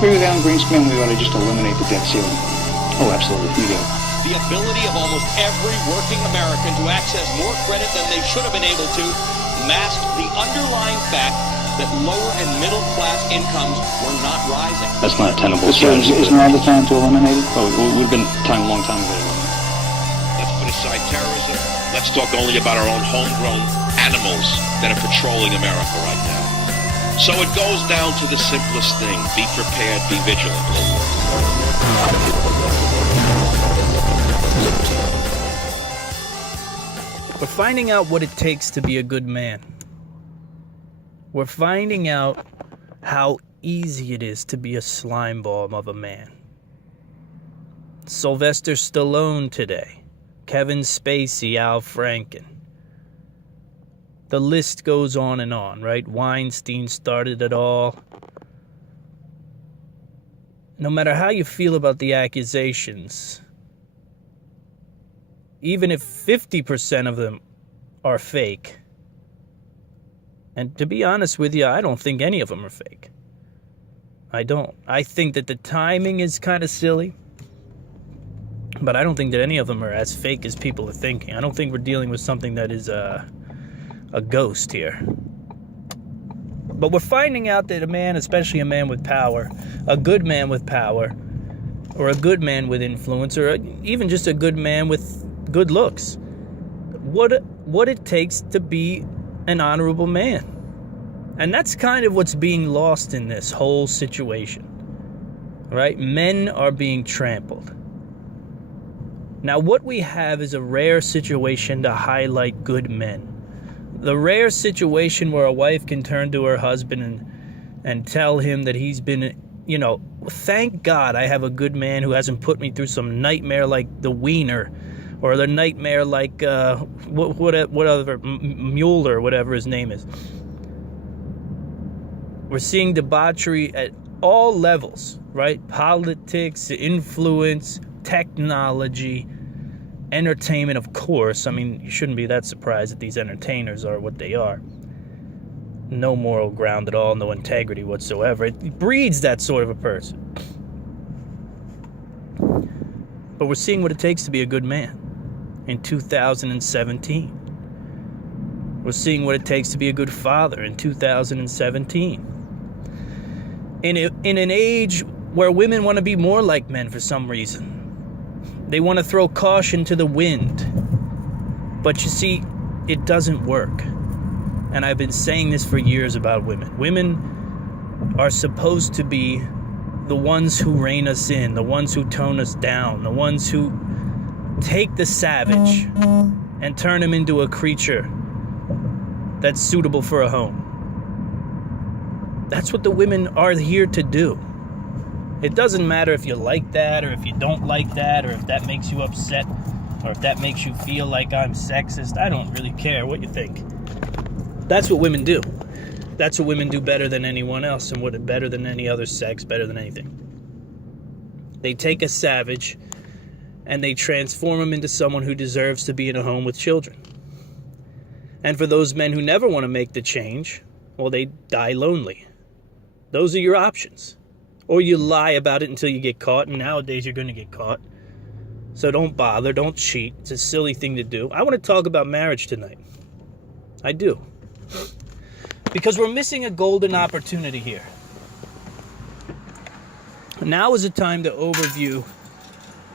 agree with Alan Greenspan, we ought to just eliminate the debt ceiling. Oh, absolutely, we do. The ability of almost every working American to access more credit than they should have been able to masked the underlying fact that lower and middle class incomes were not rising. That's not a tenable strategy. Isn't now the time to eliminate it? Oh, it would have been time, a long time ago to eliminate it. Let's put aside terrorism. Let's talk only about our own homegrown animals that are patrolling America right now. So it goes down to the simplest thing. Be prepared, be vigilant. We're finding out what it takes to be a good man. We're finding out how easy it is to be a slime ball of a man. Sylvester Stallone today. Kevin Spacey, Al Franken. The list goes on, right? Weinstein started it all. No matter how you feel about the accusations, even if 50% of them are fake, and to be honest with you, I don't think any of them are fake. I don't. I think that the timing is kind of silly, but I don't think that any of them are as fake as people are thinking. I don't think we're dealing with something that is a ghost here. But we're finding out that a man, especially a man with power, a good man with power, or a good man with influence, or even just a good man with good looks, what it takes to be an honorable man. And that's kind of what's being lost in this whole situation, right? Men are being trampled. Now, what we have is a rare situation to highlight good men. The rare situation where a wife can turn to her husband and tell him that he's been, thank God I have a good man who hasn't put me through some nightmare like the Wiener, or the nightmare like, whatever, Mueller, whatever his name is. We're seeing debauchery at all levels, right? Politics, influence, technology, entertainment, of course. I mean, you shouldn't be that surprised that these entertainers are what they are. No moral ground at all, no integrity whatsoever. It breeds that sort of a person. But we're seeing what it takes to be a good man in 2017. We're seeing what it takes to be a good father in 2017. In an age where women want to be more like men for some reason. They want to throw caution to the wind. But you see, it doesn't work. And I've been saying this for years about women. Women are supposed to be the ones who rein us in, the ones who tone us down, the ones who take the savage and turn him into a creature that's suitable for a home. That's what the women are here to do. It doesn't matter if you like that or if you don't like that or if that makes you upset or if that makes you feel like I'm sexist. I don't really care what you think. That's what women do. That's what women do better than anyone else, and better than any other sex, better than anything. They take a savage and they transform him into someone who deserves to be in a home with children. And for those men who never want to make the change, well, they die lonely. Those are your options. Or you lie about it until you get caught, and nowadays you're going to get caught. So don't bother, don't cheat. It's a silly thing to do. I want to talk about marriage tonight. I do. Because we're missing a golden opportunity here. Now is the time to overview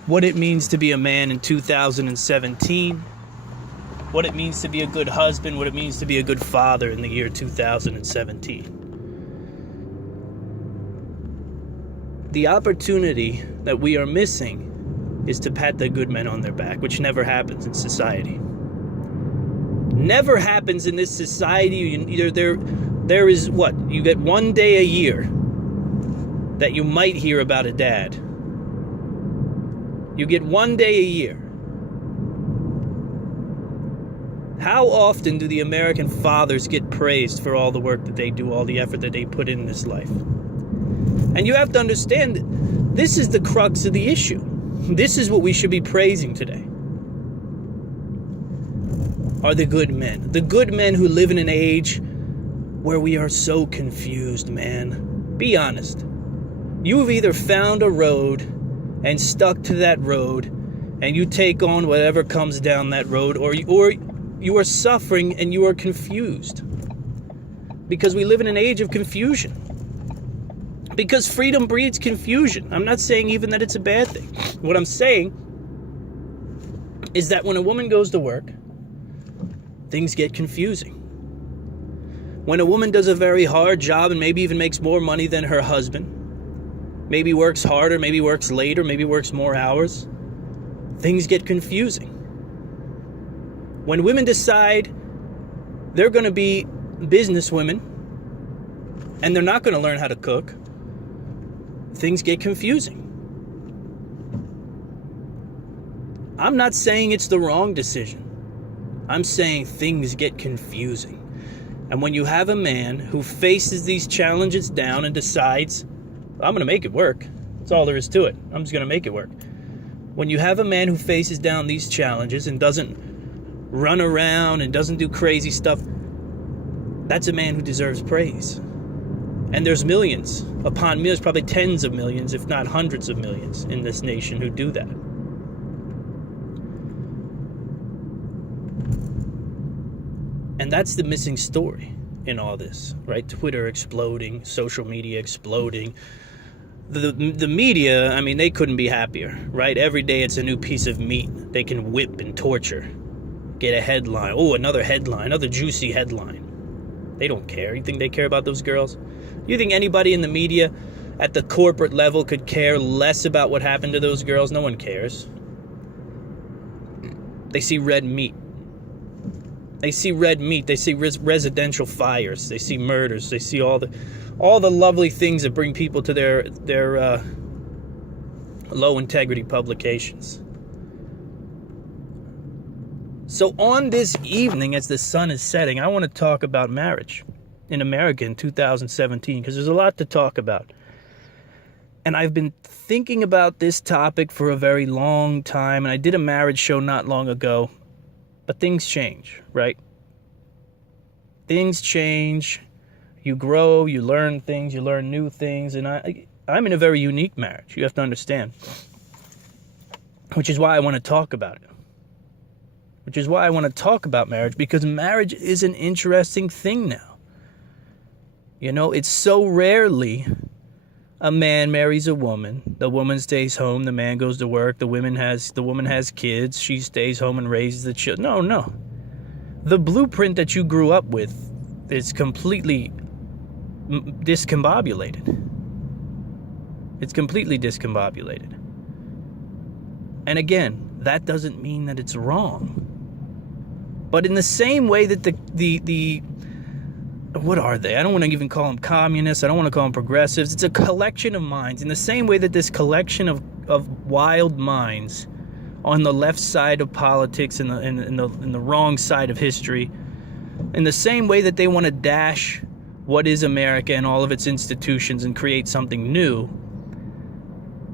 what it means to be a man in 2017, what it means to be a good husband, what it means to be a good father in the year 2017. The opportunity that we are missing is to pat the good men on their back, which never happens in society. Never happens in this society. There is what? You get one day a year that you might hear about a dad. You get one day a year. How often do the American fathers get praised for all the work that they do, all the effort that they put in this life? And you have to understand that this is the crux of the issue. This is what we should be praising today. Are the good men. The good men who live in an age where we are so confused, man. Be honest. You've either found a road and stuck to that road, and you take on whatever comes down that road, or you are suffering and you are confused. Because we live in an age of confusion. Because freedom breeds confusion. I'm not saying even that it's a bad thing. What I'm saying is that when a woman goes to work, things get confusing. When a woman does a very hard job and maybe even makes more money than her husband, maybe works harder, maybe works later, maybe works more hours, things get confusing. When women decide they're going to be businesswomen and they're not going to learn how to cook, things get confusing. I'm not saying it's the wrong decision. I'm saying things get confusing. And when you have a man who faces these challenges down and decides, I'm going to make it work. That's all there is to it. I'm just going to make it work. When you have a man who faces down these challenges and doesn't run around and doesn't do crazy stuff, that's a man who deserves praise. And there's millions upon millions, probably tens of millions, if not hundreds of millions in this nation who do that. And that's the missing story in all this, right? Twitter exploding, social media exploding. The media, I mean, they couldn't be happier, right? Every day it's a new piece of meat they can whip and torture. Get a headline. Oh, another headline, another juicy headline. They don't care. You think they care about those girls? You think anybody in the media at the corporate level could care less about what happened to those girls? No one cares. They see red meat. They see red meat. They see residential fires. They see murders. They see all the lovely things that bring people to their low integrity publications. So on this evening, as the sun is setting, I want to talk about marriage in America in 2017, because there's a lot to talk about. And I've been thinking about this topic for a very long time, and I did a marriage show not long ago, but things change, right? Things change. You grow, you learn things, you learn new things, and I'm in a very unique marriage, you have to understand. Which is why I want to talk about it. Which is why I want to talk about marriage, because marriage is an interesting thing now. You know, it's so rarely a man marries a woman, the woman stays home, the man goes to work, the woman has kids, she stays home and raises the children. No. The blueprint that you grew up with is completely discombobulated. It's completely discombobulated. And again, that doesn't mean that it's wrong. But in the same way that the what are they? I don't want to even call them communists. I don't want to call them progressives. It's a collection of minds. In the same way that this collection of wild minds on the left side of politics and in the wrong side of history, in the same way that they want to dash what is America and all of its institutions and create something new,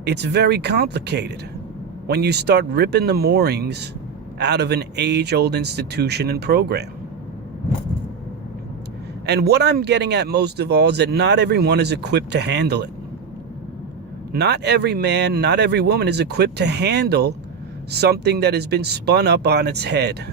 it's very complicated when you start ripping the moorings out of an age-old institution and program. And what I'm getting at most of all is that not everyone is equipped to handle it. Not every man, not every woman is equipped to handle something that has been spun up on its head.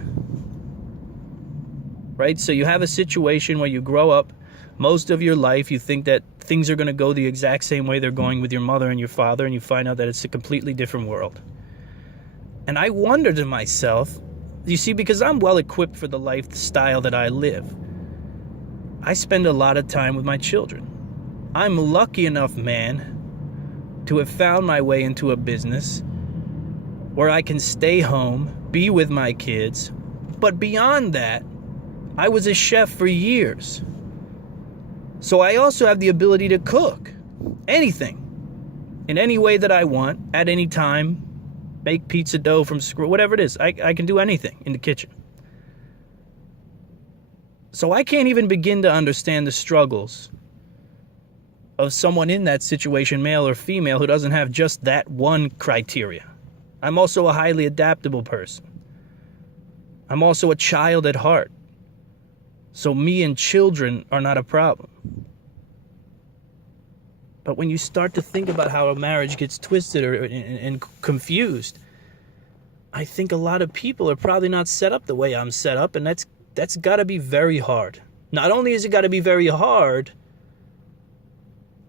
Right? So you have a situation where you grow up, most of your life you think that things are going to go the exact same way they're going with your mother and your father, and you find out that it's a completely different world. And I wonder to myself, you see, because I'm well equipped for the lifestyle that I live. I spend a lot of time with my children. I'm lucky enough, man, to have found my way into a business where I can stay home, be with my kids. But beyond that, I was a chef for years. So I also have the ability to cook anything in any way that I want, at any time, make pizza dough from scratch, whatever it is. I can do anything in the kitchen. So I can't even begin to understand the struggles of someone in that situation, male or female, who doesn't have just that one criteria. I'm also a highly adaptable person. I'm also a child at heart. So me and children are not a problem. But when you start to think about how a marriage gets twisted and confused, I think a lot of people are probably not set up the way I'm set up, and that's got to be very hard. Not only is it got to be very hard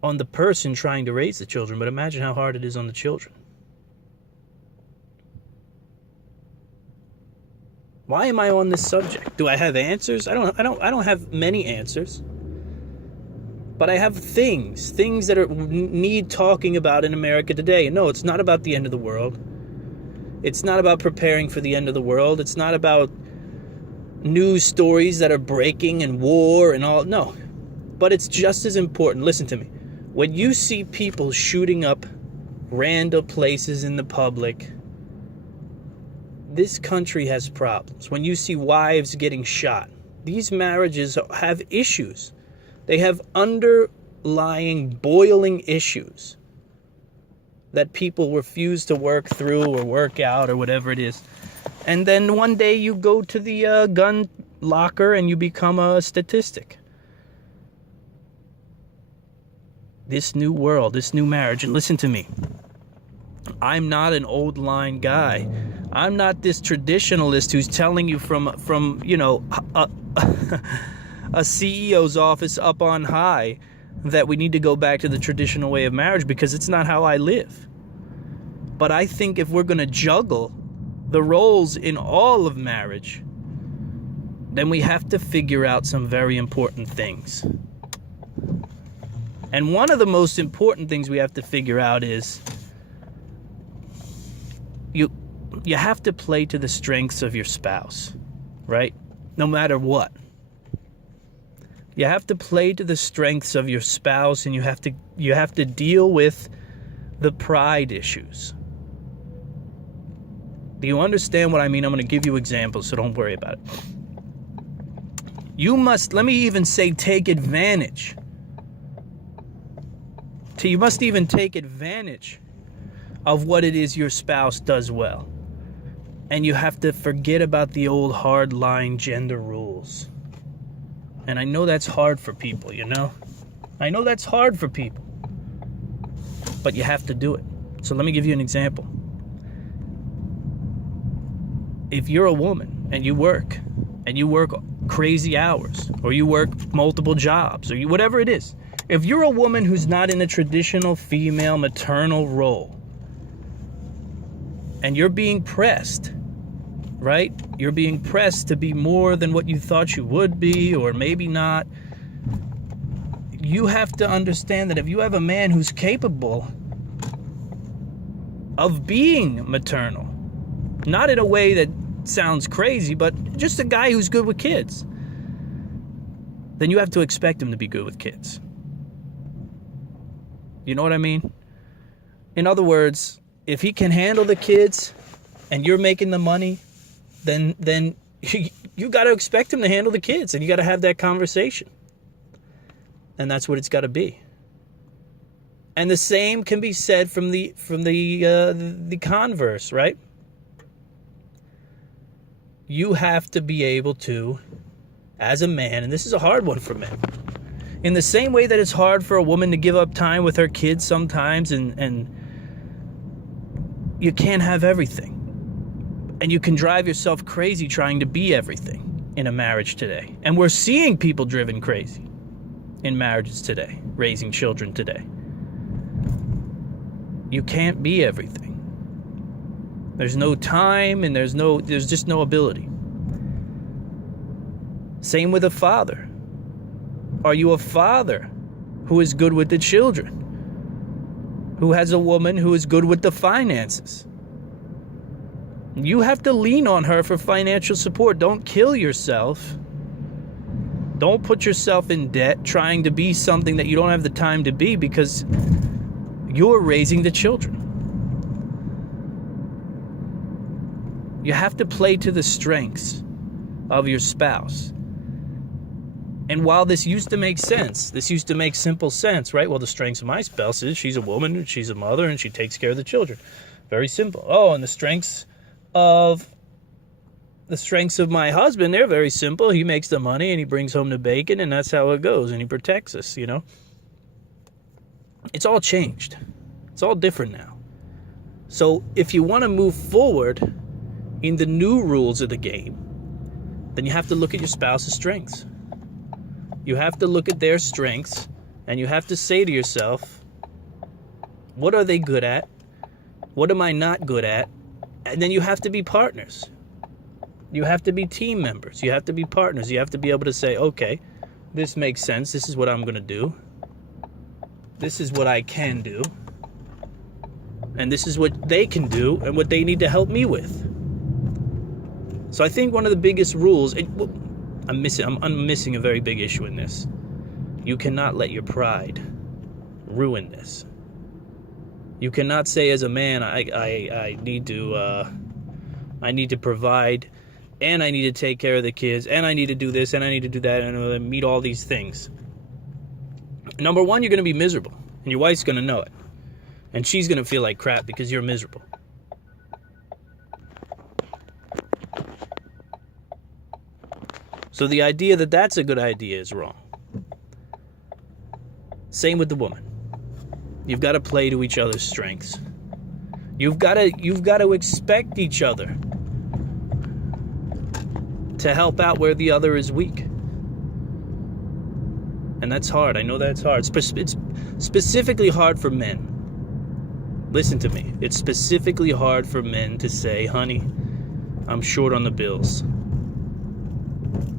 on the person trying to raise the children, but imagine how hard it is on the children. Why am I on this subject? Do I have answers? I don't have many answers. But I have things that need talking about in America today. And no, it's not about the end of the world. It's not about preparing for the end of the world. It's not about news stories that are breaking and war and all. No. But it's just as important. Listen to me. When you see people shooting up random places in the public, this country has problems. When you see wives getting shot, these marriages have issues. They have underlying, boiling issues that people refuse to work through or work out or whatever it is. And then one day you go to the gun locker and you become a statistic. This new world, this new marriage, and listen to me. I'm not an old line guy. I'm not this traditionalist who's telling you from you know, a CEO's office up on high that we need to go back to the traditional way of marriage, because it's not how I live. But I think if we're going to juggle the roles in all of marriage, then we have to figure out some very important things. And one of the most important things we have to figure out is you have to play to the strengths of your spouse, right? No matter what. You have to play to the strengths of your spouse, and you have to deal with the pride issues. Do you understand what I mean? I'm going to give you examples, so don't worry about it. You must, let me even say, take advantage. You must even take advantage of what it is your spouse does well. And you have to forget about the old hard-line gender rules. And I know that's hard for people, you know? I know that's hard for people. But you have to do it. So let me give you an example. If you're a woman and you work crazy hours, or you work multiple jobs, or whatever it is, if you're a woman who's not in a traditional female maternal role, and you're being pressed, right? You're being pressed to be more than what you thought you would be, or maybe not. You have to understand that if you have a man who's capable of being maternal, not in a way that sounds crazy, but just a guy who's good with kids, then you have to expect him to be good with kids. You know what I mean? In other words, if he can handle the kids and you're making the money, then you got to expect him to handle the kids, and you got to have that conversation. And that's what it's got to be. And the same can be said from the converse, right? You have to be able to, as a man, and this is a hard one for men, in the same way that it's hard for a woman to give up time with her kids sometimes, and you can't have everything. And you can drive yourself crazy trying to be everything in a marriage today. And we're seeing people driven crazy in marriages today, raising children today. You can't be everything. There's no time, and there's just no ability. Same with a father. Are you a father who is good with the children? Who has a woman who is good with the finances? You have to lean on her for financial support. Don't kill yourself. Don't put yourself in debt trying to be something that you don't have the time to be, because you're raising the children. You have to play to the strengths of your spouse. And while this used to make sense, this used to make simple sense, right? Well, the strengths of my spouse is she's a woman, and she's a mother, and she takes care of the children. Very simple. Oh, and the strengths of my husband, they're very simple. He makes the money, and he brings home the bacon, and that's how it goes, and he protects us, you know? It's all changed. It's all different now. So if you want to move forward in the new rules of the game, then you have to look at your spouse's strengths. You have to look at their strengths, and you have to say to yourself, what are they good at? What am I not good at? And then you have to be partners. You have to be team members. You have to be partners. You have to be able to say, okay, this makes sense. This is what I'm going to do. This is what I can do. And this is what they can do and what they need to help me with. So I think one of the biggest rules, I'm missing a very big issue in this. You cannot let your pride ruin this. You cannot say as a man, I need to provide, and I need to take care of the kids, and I need to do this, and I need to do that, and meet all these things. Number one, you're going to be miserable, and your wife's going to know it. And she's going to feel like crap because you're miserable. So the idea that that's a good idea is wrong. Same with the woman. You've got to play to each other's strengths. You've got to expect each other to help out where the other is weak. And that's hard. I know that's hard. It's specifically hard for men. Listen to me. It's specifically hard for men to say, honey, I'm short on the bills.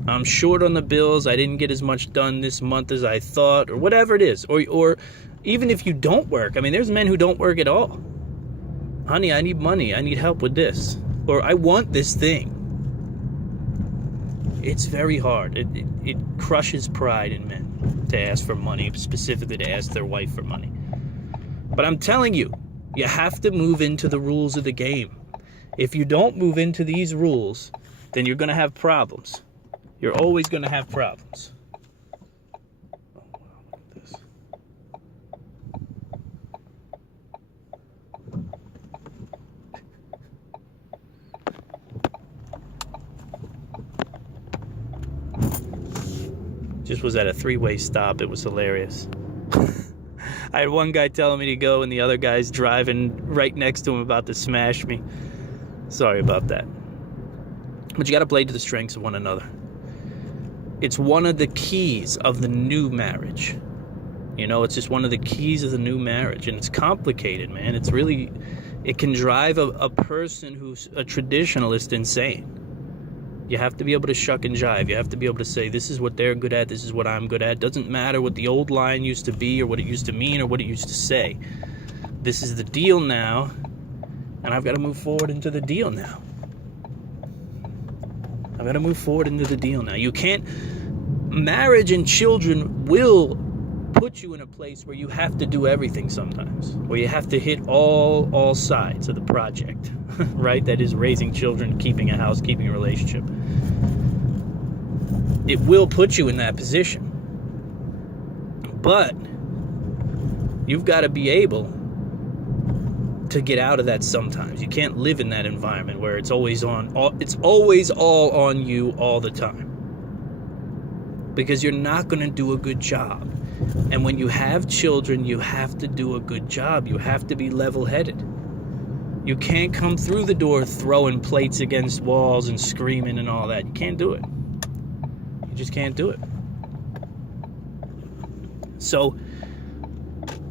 I'm short on the bills. I didn't get as much done this month as I thought, or whatever it is. Or even if you don't work. I mean, there's men who don't work at all. Honey, I need money. I need help with this. Or I want this thing. It's very hard. It crushes pride in men to ask for money, specifically to ask their wife for money. But I'm telling you, you have to move into the rules of the game. If you don't move into these rules, then you're going to have problems. You're always going to have problems. Oh, wow, look at this. Just was at a three-way stop. It was hilarious. I had one guy telling me to go, and the other guy's driving right next to him about to smash me. Sorry about that. But you got to play to the strengths of one another. It's one of the keys of the new marriage. You know, it's just one of the keys of the new marriage. And it's complicated, man. It can drive a person who's a traditionalist insane. You have to be able to shuck and jive. You have to be able to say, this is what they're good at, this is what I'm good at. Doesn't matter what the old line used to be or what it used to mean or what it used to say. This is the deal now, and I've got to move forward into the deal now. I've got to move forward into the deal now. You can't... Marriage and children will put you in a place where you have to do everything sometimes. Where you have to hit all sides of the project. Right? That is raising children, keeping a house, keeping a relationship. It will put you in that position. But you've got to be able to get out of that sometimes. You can't live in that environment where it's always all on you all the time. Because you're not going to do a good job. And when you have children, you have to do a good job. You have to be level-headed. You can't come through the door throwing plates against walls and screaming and all that. You can't do it. You just can't do it. So,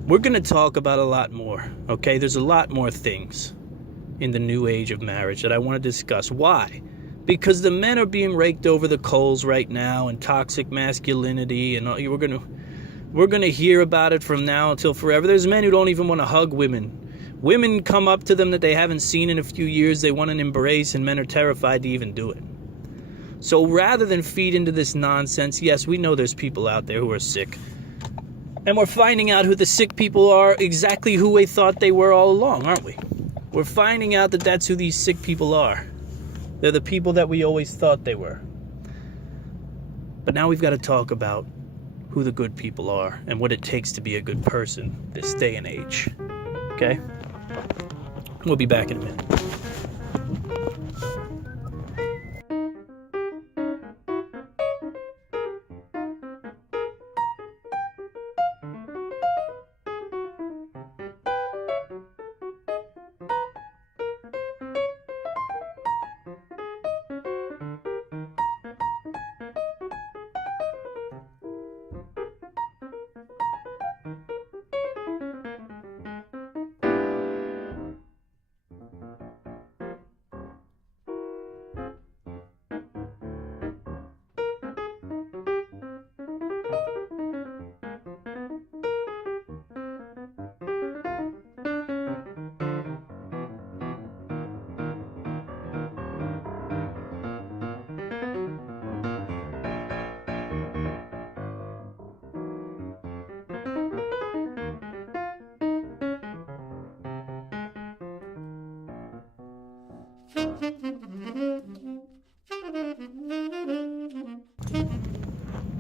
we're going to talk about a lot more, okay? There's a lot more things in the new age of marriage that I want to discuss. Why? Because the men are being raked over the coals right now, and toxic masculinity, and we're going to hear about it from now until forever. There's men who don't even want to hug women. Women come up to them that they haven't seen in a few years. They want an embrace, and men are terrified to even do it. So rather than feed into this nonsense, yes, we know there's people out there who are sick. And we're finding out who the sick people are, exactly who we thought they were all along, aren't we? We're finding out that that's who these sick people are. They're the people that we always thought they were. But now we've got to talk about who the good people are and what it takes to be a good person this day and age. Okay? We'll be back in a minute.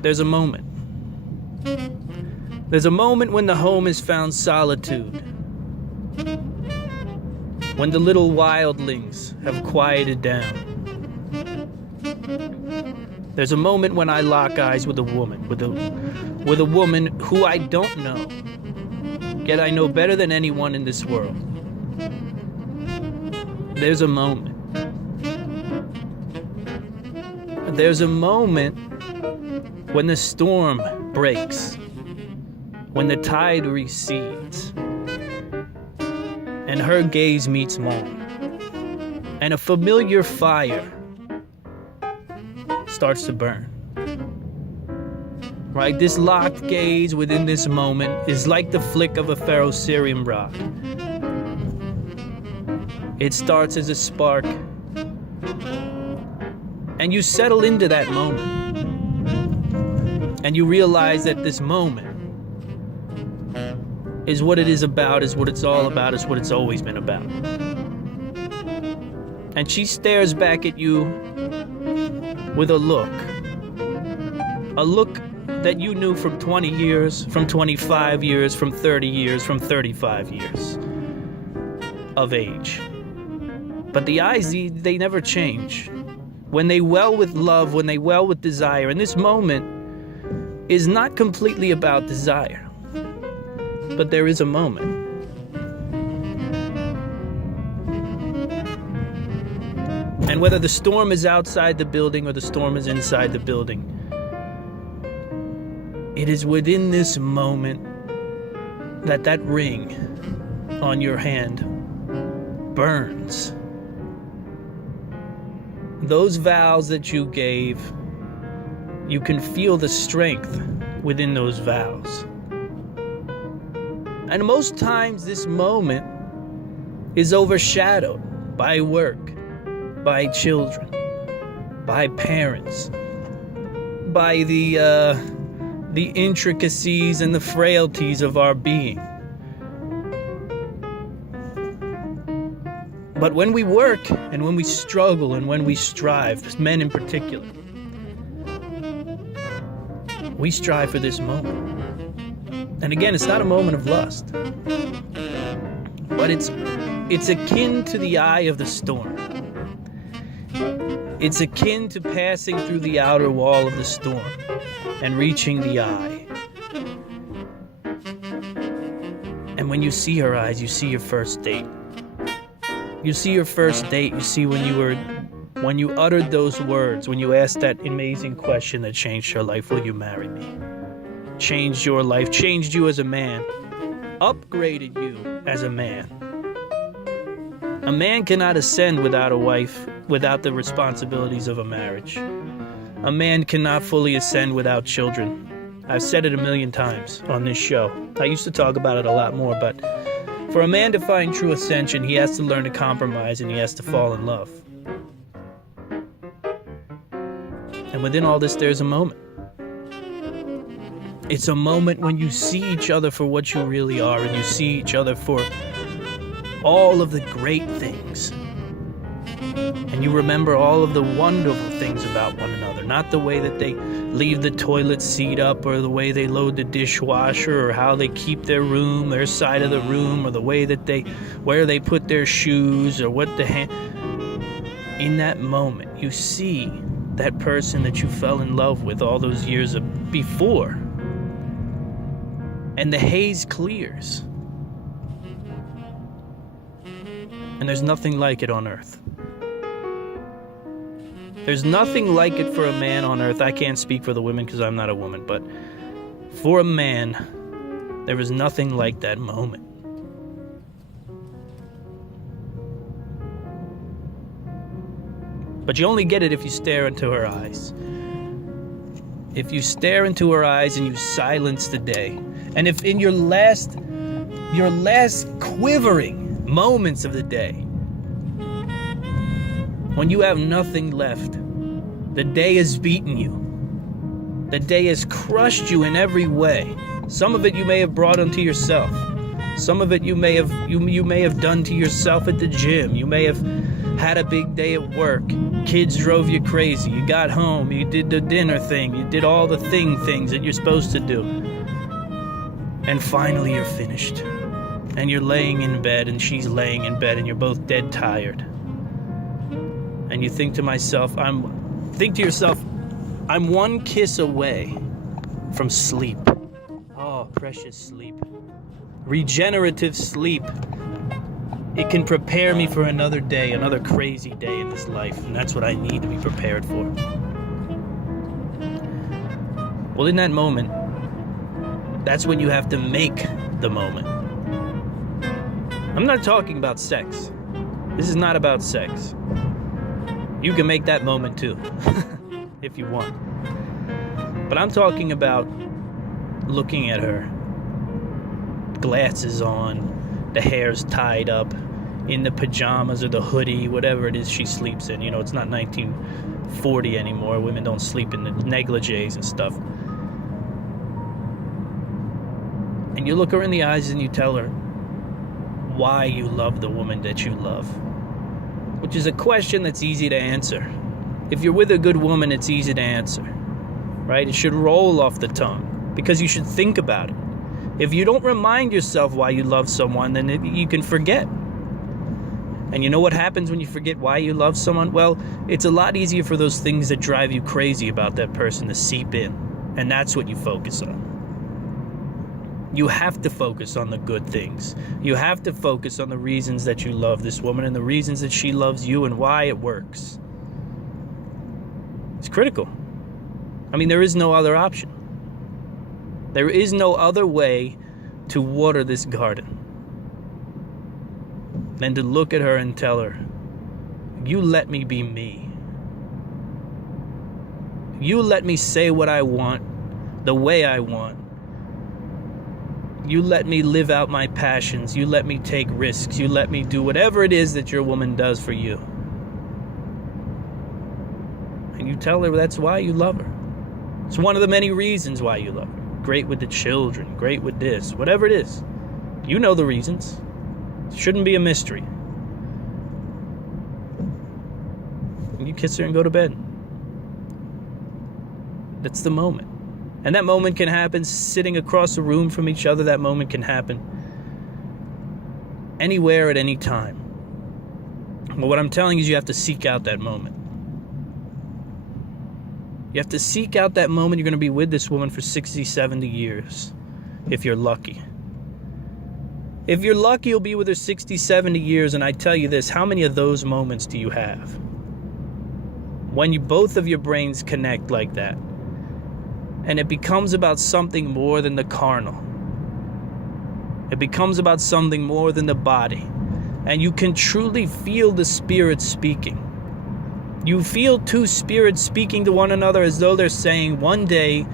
There's a moment. There's a moment when the home has found solitude. When the little wildlings have quieted down. There's a moment when I lock eyes with a woman, with a woman who I don't know, yet I know better than anyone in this world. There's a moment. There's a moment when the storm breaks, when the tide recedes, and her gaze meets mine, and a familiar fire starts to burn. Right? This locked gaze within this moment is like the flick of a ferrocerium rock. It starts as a spark, and you settle into that moment. And you realize that this moment is what it is about, is what it's all about, is what it's always been about. And she stares back at you with a look that you knew from 20 years, from 25 years, from 30 years, from 35 years of age. But the eyes, they never change. When they well with love, when they well with desire, and this moment is not completely about desire, but there is a moment. And whether the storm is outside the building or the storm is inside the building, it is within this moment that ring on your hand burns. Those vows that you gave, you can feel the strength within those vows. And most times this moment is overshadowed by work, by children, by parents, by the intricacies and the frailties of our being. But when we work and when we struggle and when we strive, men in particular, we strive for this moment. And again, it's not a moment of lust, but it's akin to the eye of the storm. It's akin to passing through the outer wall of the storm and reaching the eye. And when you see her eyes, you see your first date. You see your first date, you see when you uttered those words, when you asked that amazing question that changed her life, will you marry me? Changed your life, changed you as a man, upgraded you as a man. A man cannot ascend without a wife, without the responsibilities of a marriage. A man cannot fully ascend without children. I've said it a million times on this show. I used to talk about it a lot more, but for a man to find true ascension, he has to learn to compromise and he has to fall in love. And within all this, there's a moment. It's a moment when you see each other for what you really are, and you see each other for all of the great things. And you remember all of the wonderful things about one another, not the way that they leave the toilet seat up, or the way they load the dishwasher, or how they keep their room, their side of the room, or the way that where they put their shoes, or what in that moment, you see that person that you fell in love with all those years before. And the haze clears. And there's nothing like it on earth. There's nothing like it for a man on earth. I can't speak for the women because I'm not a woman, but for a man, there is nothing like that moment. But you only get it if you stare into her eyes. If you stare into her eyes and you silence the day. And if in your last quivering moments of the day, when you have nothing left, the day has beaten you. The day has crushed you in every way. Some of it you may have brought onto yourself. Some of it you may have done to yourself at the gym. You may have had a big day at work. Kids drove you crazy. You got home. You did the dinner thing. You did all the things that you're supposed to do. And finally you're finished. And you're laying in bed and she's laying in bed and you're both dead tired. And you think to yourself, I'm one kiss away from sleep. Oh, precious sleep. Regenerative sleep. It can prepare me for another day, another crazy day in this life, and that's what I need to be prepared for. Well, in that moment, that's when you have to make the moment. I'm not talking about sex. This is not about sex. You can make that moment too, if you want. But I'm talking about looking at her, glasses on, the hair's tied up, in the pajamas or the hoodie, whatever it is she sleeps in. You know, it's not 1940 anymore. Women don't sleep in the negligees and stuff. And you look her in the eyes and you tell her why you love the woman that you love. Which is a question that's easy to answer. If you're with a good woman, it's easy to answer. Right? It should roll off the tongue. Because you should think about it. If you don't remind yourself why you love someone, then you can forget. And you know what happens when you forget why you love someone? Well, it's a lot easier for those things that drive you crazy about that person to seep in. And that's what you focus on. You have to focus on the good things. You have to focus on the reasons that you love this woman and the reasons that she loves you and why it works. It's critical. I mean, there is no other option. There is no other way to water this garden than to look at her and tell her, you let me be me. You let me say what I want, the way I want. You let me live out my passions. You let me take risks. You let me do whatever it is that your woman does for you. And you tell her that's why you love her. It's one of the many reasons why you love her. Great with the children, great with this, whatever it is. You know the reasons. It shouldn't be a mystery. And you kiss her and go to bed. That's the moment. And that moment can happen sitting across the room from each other. That moment can happen anywhere at any time. But what I'm telling you is you have to seek out that moment. You have to seek out that moment. You're going to be with this woman for 60, 70 years, if you're lucky. If you're lucky, you'll be with her 60, 70 years, and I tell you this, how many of those moments do you have? When both of your brains connect like that, and it becomes about something more than the carnal. It becomes about something more than the body, and you can truly feel the spirit speaking. You feel two spirits speaking to one another as though they're saying, one day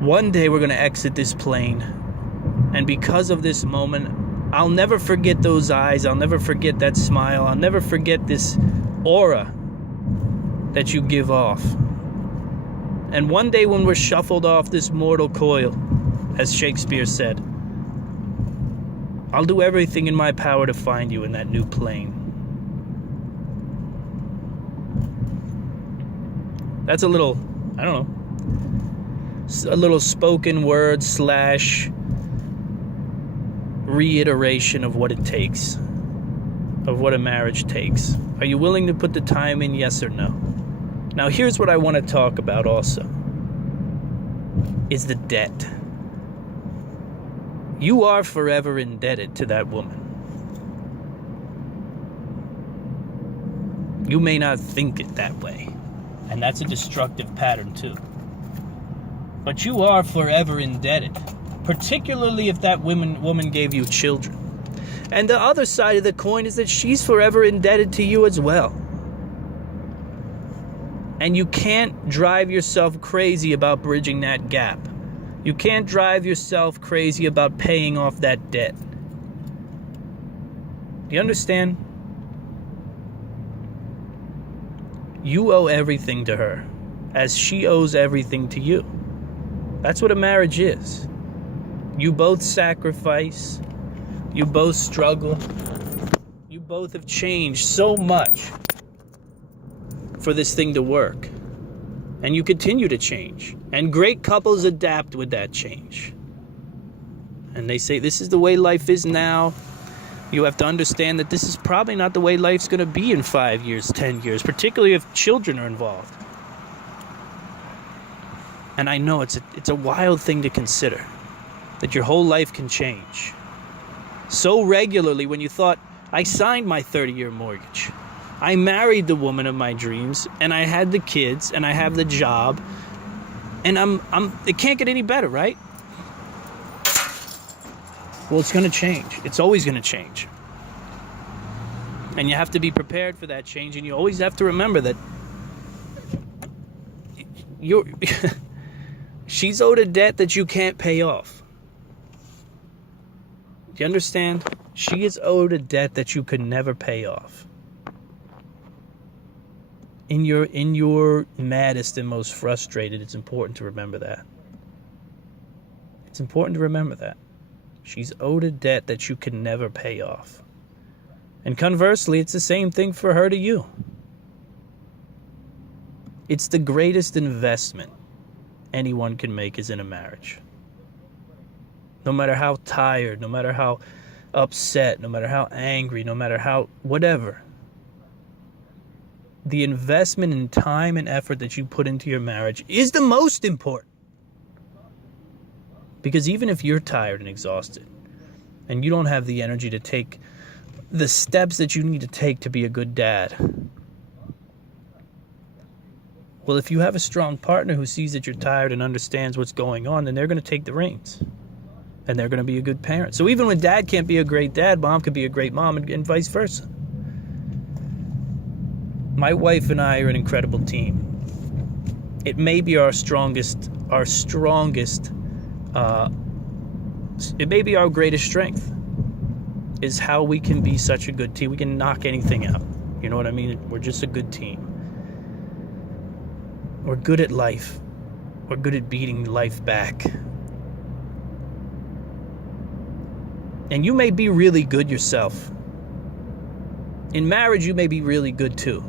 we're going to exit this plane. And because of this moment, I'll never forget those eyes. I'll never forget that smile. I'll never forget this aura that you give off. And one day when we're shuffled off this mortal coil, as Shakespeare said, I'll do everything in my power to find you in that new plane. That's a little, I don't know, a little spoken word / reiteration of what it takes, of what a marriage takes. Are you willing to put the time in, yes or no? Now, here's what I want to talk about also, is the debt. You are forever indebted to that woman. You may not think it that way, and that's a destructive pattern too. But you are forever indebted, particularly if that woman gave you children. And the other side of the coin is that she's forever indebted to you as well. And you can't drive yourself crazy about bridging that gap. You can't drive yourself crazy about paying off that debt. Do you understand? You owe everything to her, as she owes everything to you. That's what a marriage is. You both sacrifice. You both struggle. You both have changed so much for this thing to work. And you continue to change. And great couples adapt with that change. And they say, this is the way life is now. You have to understand that this is probably not the way life's going to be in 5 years, 10 years, particularly if children are involved. And I know it's a wild thing to consider, that your whole life can change so regularly. When you thought, I signed my 30-year mortgage, I married the woman of my dreams, and I had the kids, and I have the job, and it can't get any better, right? Well, it's going to change. It's always going to change. And you have to be prepared for that change, and you always have to remember that she's owed a debt that you can't pay off. Do you understand? She is owed a debt that you could never pay off. In your maddest and most frustrated, it's important to remember that. It's important to remember that. She's owed a debt that you can never pay off. And conversely, it's the same thing for her to you. It's the greatest investment anyone can make is in a marriage. No matter how tired, no matter how upset, no matter how angry, no matter how whatever. The investment in time and effort that you put into your marriage is the most important. Because even if you're tired and exhausted, and you don't have the energy to take the steps that you need to take to be a good dad, well, if you have a strong partner who sees that you're tired and understands what's going on, then they're going to take the reins. And they're going to be a good parent. So even when dad can't be a great dad, mom can be a great mom, and vice versa. My wife and I are an incredible team. It may be it may be our greatest strength, is how we can be such a good team. We can knock anything out. You know what I mean? We're just a good team. We're good at life. We're good at beating life back. And you may be really good yourself. In marriage, you may be really good too.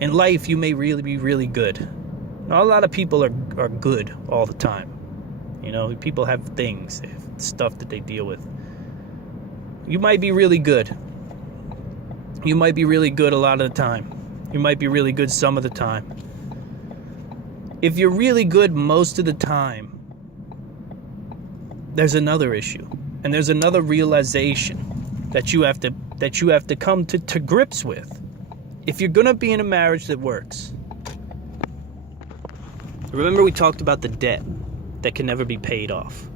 In life, you may really be really good. Not a lot of people are good all the time. You know, people have things, they have stuff that they deal with. You might be really good. You might be really good a lot of the time. You might be really good some of the time. If you're really good most of the time, there's another issue. And there's another realization that you have to come to grips with. If you're going to be in a marriage that works. Remember we talked about the debt that can never be paid off.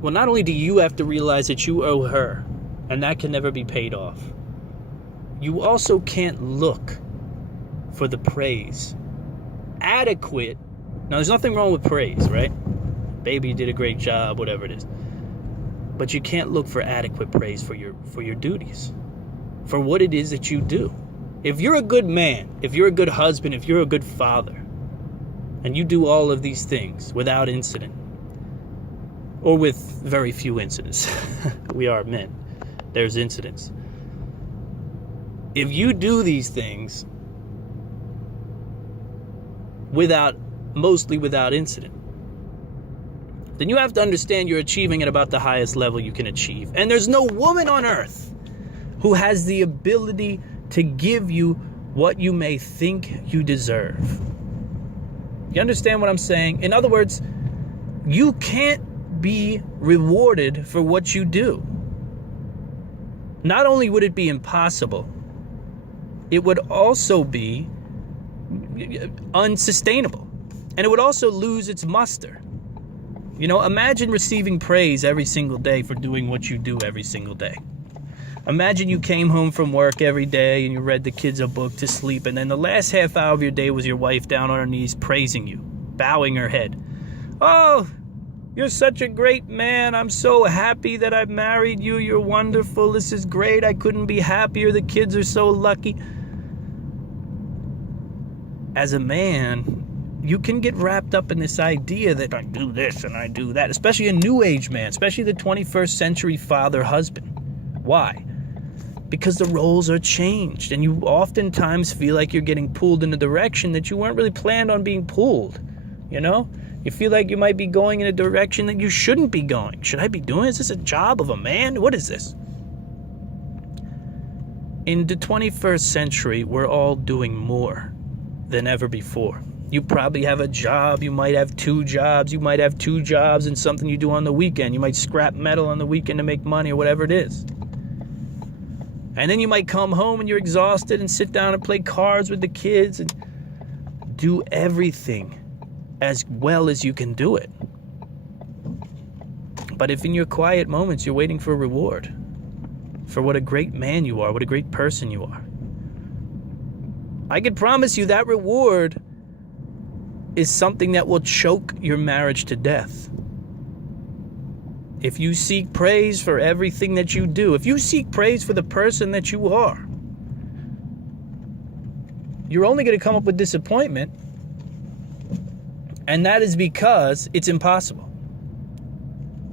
Well, not only do you have to realize that you owe her, and that can never be paid off, you also can't look for the praise. Adequate. Now, there's nothing wrong with praise, right? Baby, you did a great job, whatever it is. But you can't look for adequate praise for your duties, for what it is that you do. If you're a good man, if you're a good husband, if you're a good father, and you do all of these things without incident, or with very few incidents, we are men, there's incidents. If you do these things mostly without incident, then you have to understand you're achieving at about the highest level you can achieve. And there's no woman on earth who has the ability to give you what you may think you deserve. You understand what I'm saying? In other words, you can't be rewarded for what you do. Not only would it be impossible, it would also be unsustainable. And it would also lose its muster. You know, imagine receiving praise every single day for doing what you do every single day. Imagine you came home from work every day and you read the kids a book to sleep, and then the last half hour of your day was your wife down on her knees praising you, bowing her head. Oh, you're such a great man. I'm so happy that I've married you. You're wonderful. This is great. I couldn't be happier. The kids are so lucky. As a man, you can get wrapped up in this idea that I do this and I do that, especially a new age man, especially the 21st century father husband. Why? Because the roles are changed, and you oftentimes feel like you're getting pulled in a direction that you weren't really planned on being pulled. You know? You feel like you might be going in a direction that you shouldn't be going. Should I be doing this? Is this a job of a man? What is this? In the 21st century, we're all doing more than ever before. You probably have a job. You might have two jobs. You might have two jobs and something you do on the weekend. You might scrap metal on the weekend to make money or whatever it is. And then you might come home and you're exhausted and sit down and play cards with the kids and do everything as well as you can do it. But if in your quiet moments you're waiting for a reward, for what a great man you are, what a great person you are, I can promise you that reward is something that will choke your marriage to death. If you seek praise for everything that you do, if you seek praise for the person that you are, you're only going to come up with disappointment, and that is because it's impossible.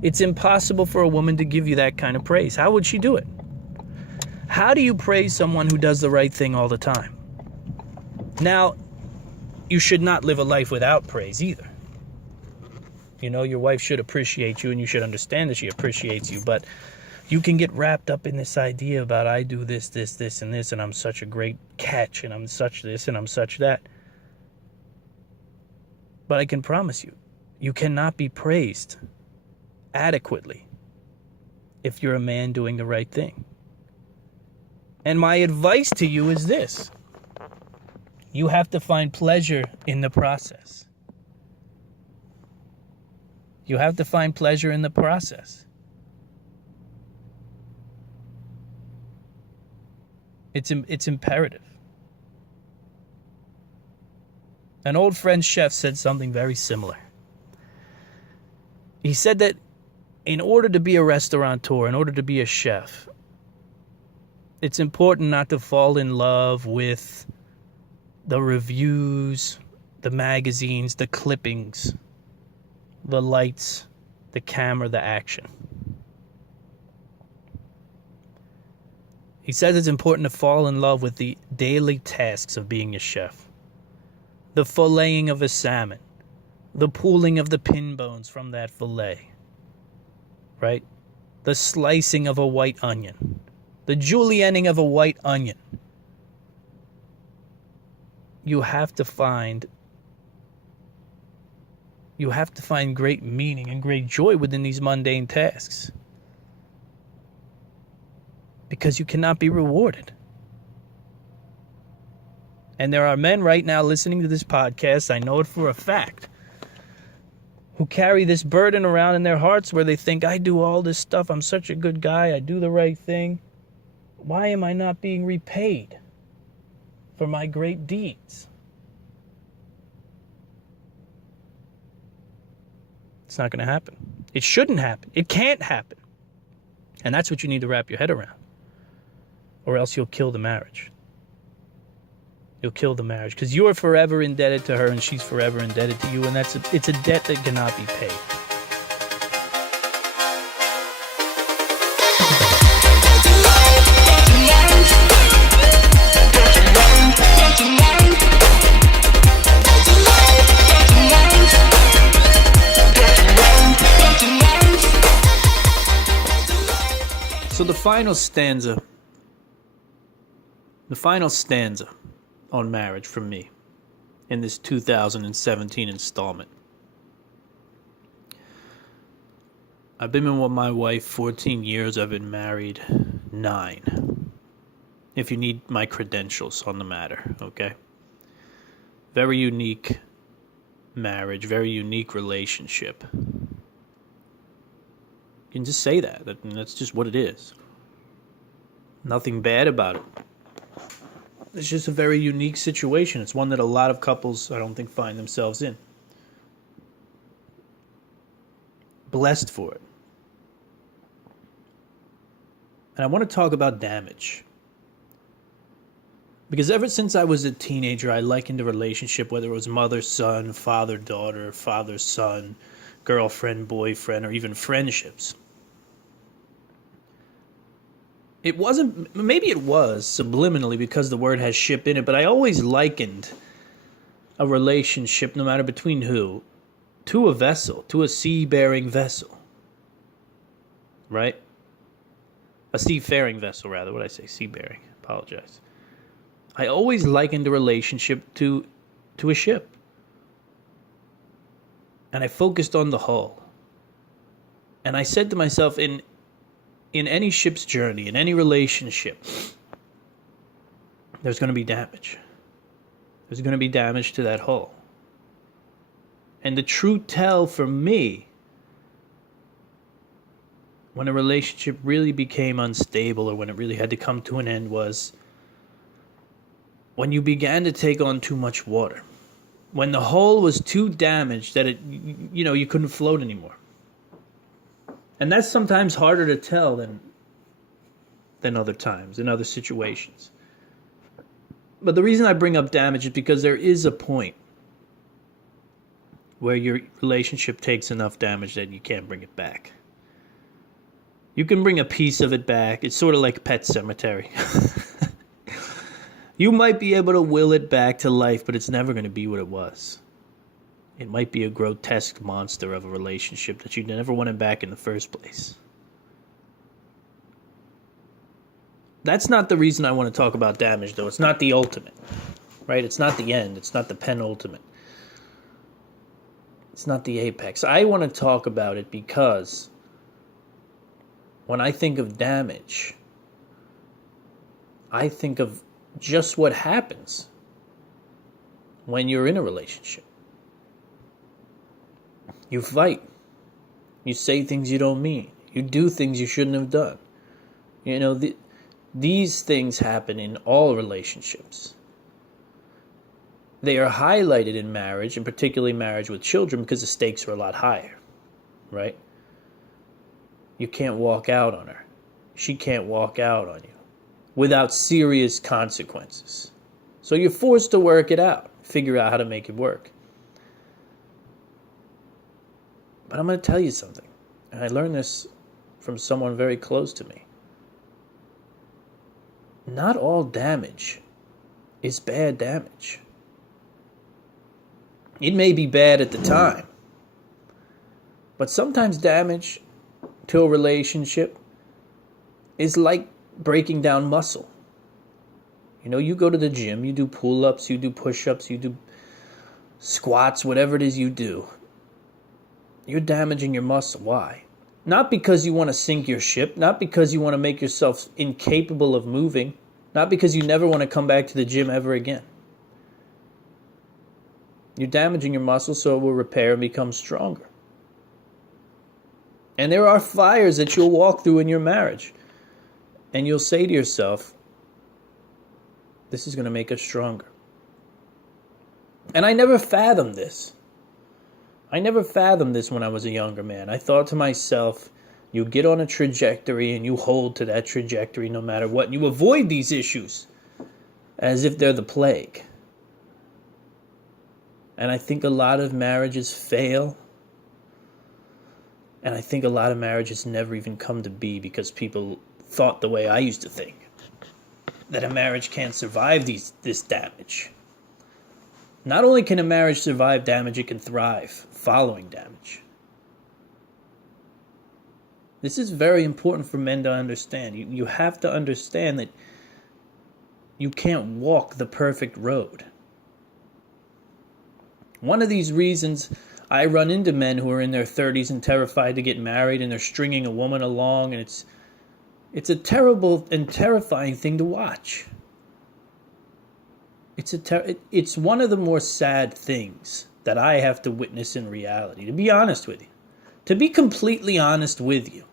It's impossible for a woman to give you that kind of praise. How would she do it? How do you praise someone who does the right thing all the time? Now, you should not live a life without praise either. You know, your wife should appreciate you, and you should understand that she appreciates you, but you can get wrapped up in this idea about I do this, this, this, and this, and I'm such a great catch, and I'm such this, and I'm such that. But I can promise you, you cannot be praised adequately if you're a man doing the right thing. And my advice to you is this: you have to find pleasure in the process. You have to find pleasure in the process. It's imperative. An old French chef said something very similar. He said that in order to be a restaurateur, in order to be a chef, it's important not to fall in love with the reviews, the magazines, the clippings, the lights, the camera, the action. He says it's important to fall in love with the daily tasks of being a chef. The filleting of a salmon, the pulling of the pin bones from that fillet, right? The slicing of a white onion, the julienning of a white onion. You have to find great meaning and great joy within these mundane tasks, because you cannot be rewarded. And there are men right now listening to this podcast, I know it for a fact, who carry this burden around in their hearts where they think, I do all this stuff, I'm such a good guy, I do the right thing. Why am I not being repaid for my great deeds? It's not going to happen. It shouldn't happen. It can't happen. And that's what you need to wrap your head around. Or else you'll kill the marriage. You'll kill the marriage, because you are forever indebted to her and she's forever indebted to you, and it's a debt that cannot be paid. So the final stanza on marriage from me in this 2017 installment. I've been with my wife 14 years. I've been married 9. If you need my credentials on the matter, okay? Very unique marriage, very unique relationship. You can just say that. That's just what it is. Nothing bad about it. It's just a very unique situation. It's one that a lot of couples, I don't think, find themselves in. Blessed for it. And I want to talk about damage. Because ever since I was a teenager, I likened a relationship, whether it was mother-son, father-daughter, father-son, girlfriend-boyfriend, or even friendships. It wasn't, maybe it was subliminally because the word has ship in it, but I always likened a relationship, no matter between who, to a vessel, to a sea-bearing vessel. Right? A seafaring vessel, rather. What did I say? Seabearing. Apologize. I always likened a relationship to a ship. And I focused on the hull. And I said to myself, in any ship's journey, in any relationship, there's going to be damage. There's going to be damage to that hull. And the true tell for me, when a relationship really became unstable or when it really had to come to an end, was when you began to take on too much water. When the hull was too damaged that you couldn't float anymore. And that's sometimes harder to tell than other times, in other situations. But the reason I bring up damage is because there is a point where your relationship takes enough damage that you can't bring it back. You can bring a piece of it back. It's sort of like Pet Cemetery. You might be able to will it back to life, but it's never going to be what it was. It might be a grotesque monster of a relationship that you never wanted back in the first place. That's not the reason I want to talk about damage, though. It's not the ultimate, right? It's not the end. It's not the penultimate. It's not the apex. I want to talk about it because when I think of damage, I think of just what happens when you're in a relationship. You fight. You say things you don't mean. You do things you shouldn't have done. These things happen in all relationships. They are highlighted in marriage, and particularly marriage with children, because the stakes are a lot higher, right? You can't walk out on her. She can't walk out on you without serious consequences. So you're forced to work it out, figure out how to make it work. But I'm going to tell you something, and I learned this from someone very close to me. Not all damage is bad damage. It may be bad at the time, but sometimes damage to a relationship is like breaking down muscle. You go to the gym, you do pull-ups, you do push-ups, you do squats, whatever it is you do. You're damaging your muscle. Why? Not because you want to sink your ship, not because you want to make yourself incapable of moving, not because you never want to come back to the gym ever again. You're damaging your muscle so it will repair and become stronger. And there are fires that you'll walk through in your marriage. And you'll say to yourself, this is going to make us stronger. And I never fathomed this. I never fathomed this when I was a younger man. I thought to myself, you get on a trajectory and you hold to that trajectory no matter what. And you avoid these issues as if they're the plague. And I think a lot of marriages fail. And I think a lot of marriages never even come to be because people thought the way I used to think. That a marriage can't survive this damage. Not only can a marriage survive damage, it can thrive following damage. This is very important for men to understand. You have to understand that you can't walk the perfect road. One of these reasons I run into men who are in their 30s and terrified to get married, and they're stringing a woman along, and it's a terrible and terrifying thing to watch. It's one of the more sad things that I have to witness in reality, to be honest with you. To be completely honest with you.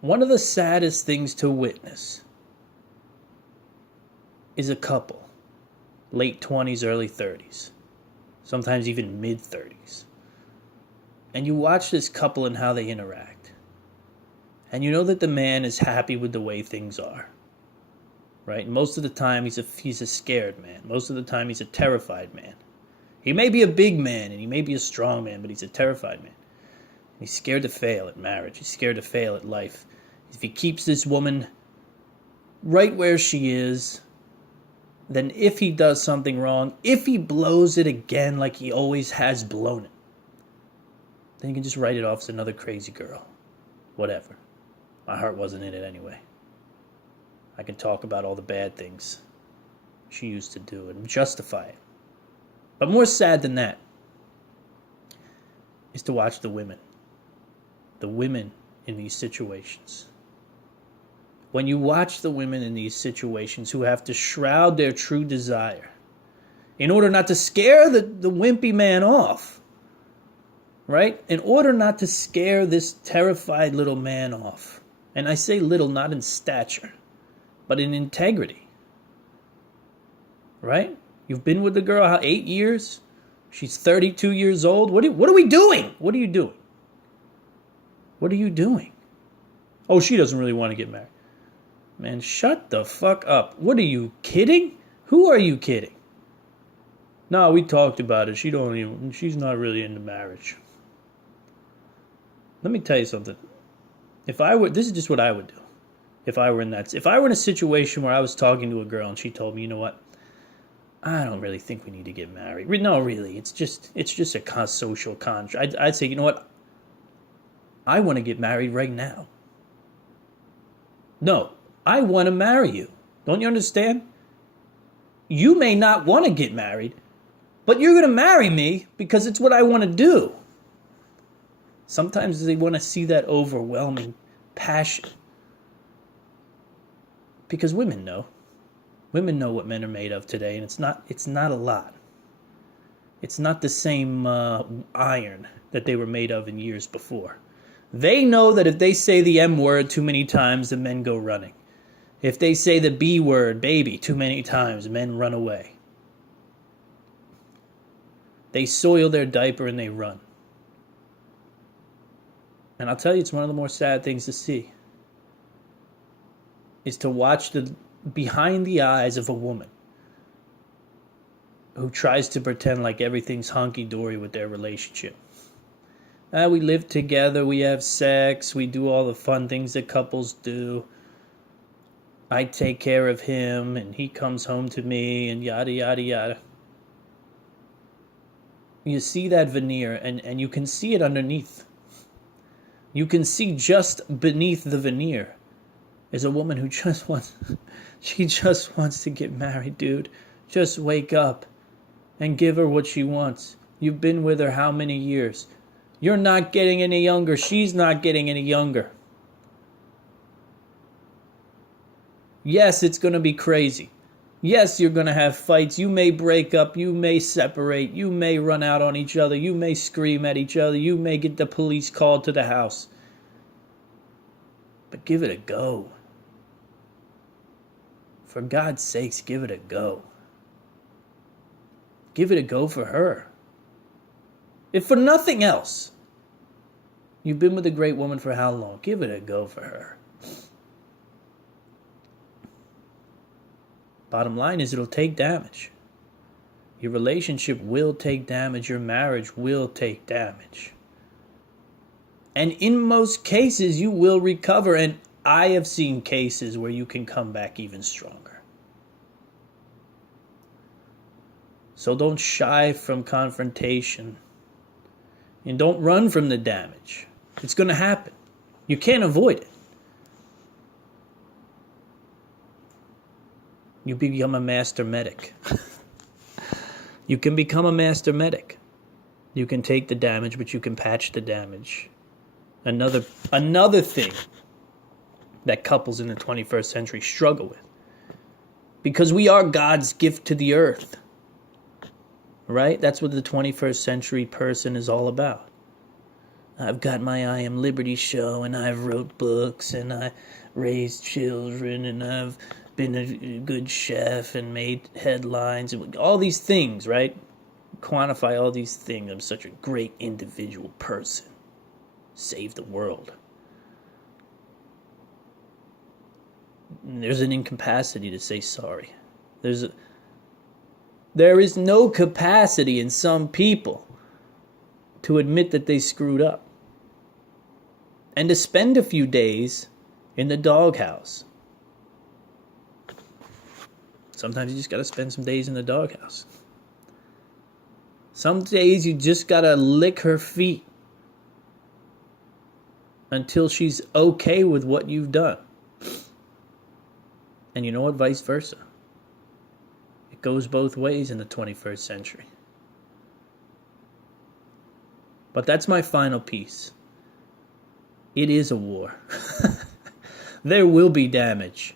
One of the saddest things to witness is a couple, late 20s, early 30s, sometimes even mid 30s. And you watch this couple and how they interact. And you know that the man is happy with the way things are. right? And most of the time, he's a scared man. Most of the time, he's a terrified man. He may be a big man and he may be a strong man, but he's a terrified man. He's scared to fail at marriage. He's scared to fail at life. If he keeps this woman right where she is, then if he does something wrong, if he blows it again like he always has blown it, then he can just write it off as another crazy girl. Whatever. My heart wasn't in it anyway. I can talk about all the bad things she used to do and justify it. But more sad than that is to watch the women in these situations. When you watch the women in these situations who have to shroud their true desire in order not to scare the wimpy man off, right? In order not to scare this terrified little man off. And I say little not in stature, but in integrity. Right? You've been with the girl, 8 years? She's 32 years old. What are we doing? What are you doing? What are you doing? Oh, she doesn't really want to get married. Man, shut the fuck up. What are you kidding? Who are you kidding? No, we talked about it. She's not really into marriage. Let me tell you something. This is just what I would do. If I were in a situation where I was talking to a girl and she told me, you know what? I don't really think we need to get married. No, really. It's just a social contract. I'd say, you know what? I want to get married right now. No, I want to marry you. Don't you understand? You may not want to get married, but you're going to marry me because it's what I want to do. Sometimes they want to see that overwhelming passion. Because women know. Women know what men are made of today, and it's not a lot. It's not the same iron that they were made of in years before. They know that if they say the M word too many times, the men go running. If they say the B word, baby, too many times, men run away. They soil their diaper and they run. And I'll tell you, it's one of the more sad things to see. Is to watch the behind the eyes of a woman who tries to pretend like everything's hunky-dory with their relationship. We live together, we have sex, we do all the fun things that couples do. I take care of him, and he comes home to me, and yada, yada, yada. You see that veneer, and you can see it underneath. You can see just beneath the veneer is a woman who she just wants to get married, dude. Just wake up and give her what she wants. You've been with her how many years? You're not getting any younger. She's not getting any younger. Yes, it's going to be crazy. Yes, you're going to have fights. You may break up. You may separate. You may run out on each other. You may scream at each other. You may get the police called to the house. But give it a go. For God's sakes, give it a go. Give it a go for her. If for nothing else, you've been with a great woman for how long? Give it a go for her. Bottom line is, it'll take damage. Your relationship will take damage. Your marriage will take damage. And in most cases, you will recover. And I have seen cases where you can come back even stronger. So don't shy from confrontation. And don't run from the damage. It's going to happen. You can't avoid it. You become a master medic. You can become a master medic. You can take the damage, but you can patch the damage. Another thing that couples in the 21st century struggle with. Because we are God's gift to the earth. Right? That's what the 21st century person is all about. I've got my I Am Liberty show, and I've wrote books, and I raised children, and I've been a good chef and made headlines, and all these things, right? Quantify all these things. I'm such a great individual person. Save the world. There's an incapacity to say sorry. There is no capacity in some people to admit that they screwed up. And to spend a few days in the doghouse. Sometimes you just gotta spend some days in the doghouse. Some days you just gotta lick her feet until she's okay with what you've done. And you know what? Vice versa. It goes both ways in the 21st century. But that's my final piece. It is a war. There will be damage.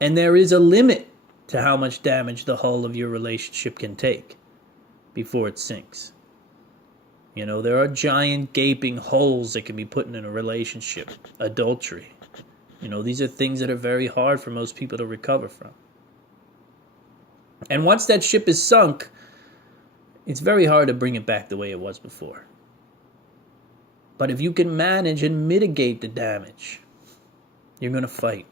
And there is a limit to how much damage the hull of your relationship can take before it sinks. You know, there are giant gaping holes that can be put in a relationship. Adultery. You know, these are things that are very hard for most people to recover from. And once that ship is sunk, it's very hard to bring it back the way it was before. But if you can manage and mitigate the damage, you're going to fight.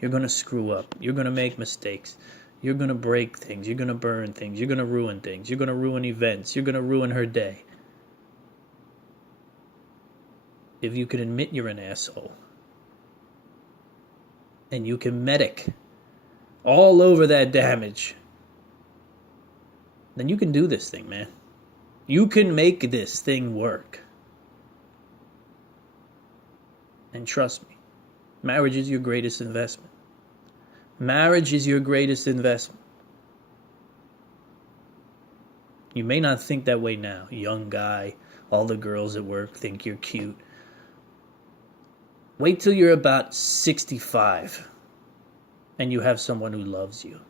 You're going to screw up. You're going to make mistakes. You're going to break things. You're going to burn things. You're going to ruin things. You're going to ruin events. You're going to ruin her day. If you can admit you're an asshole, and you can medic all over that damage, then you can do this thing, man. You can make this thing work. And trust me, marriage is your greatest investment. Marriage is your greatest investment. You may not think that way now. Young guy, all the girls at work think you're cute. Wait till you're about 65 and you have someone who loves you.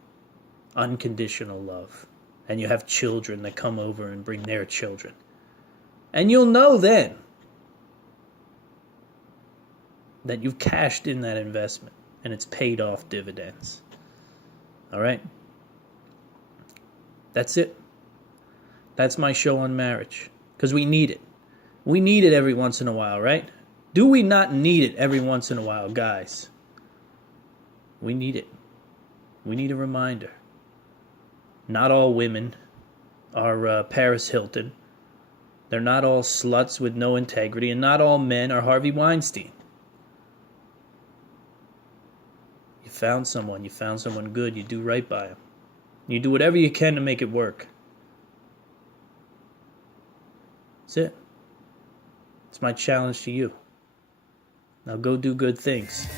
Unconditional love. And you have children that come over and bring their children. And you'll know then that you've cashed in that investment and it's paid off dividends. All right? That's it. That's my show on marriage. Because we need it. We need it every once in a while, right? Do we not need it every once in a while, guys? We need it. We need a reminder. Not all women are Paris Hilton. They're not all sluts with no integrity, and not all men are Harvey Weinstein. You found someone good, you do right by them. You do whatever you can to make it work. That's it. It's my challenge to you. Now go do good things.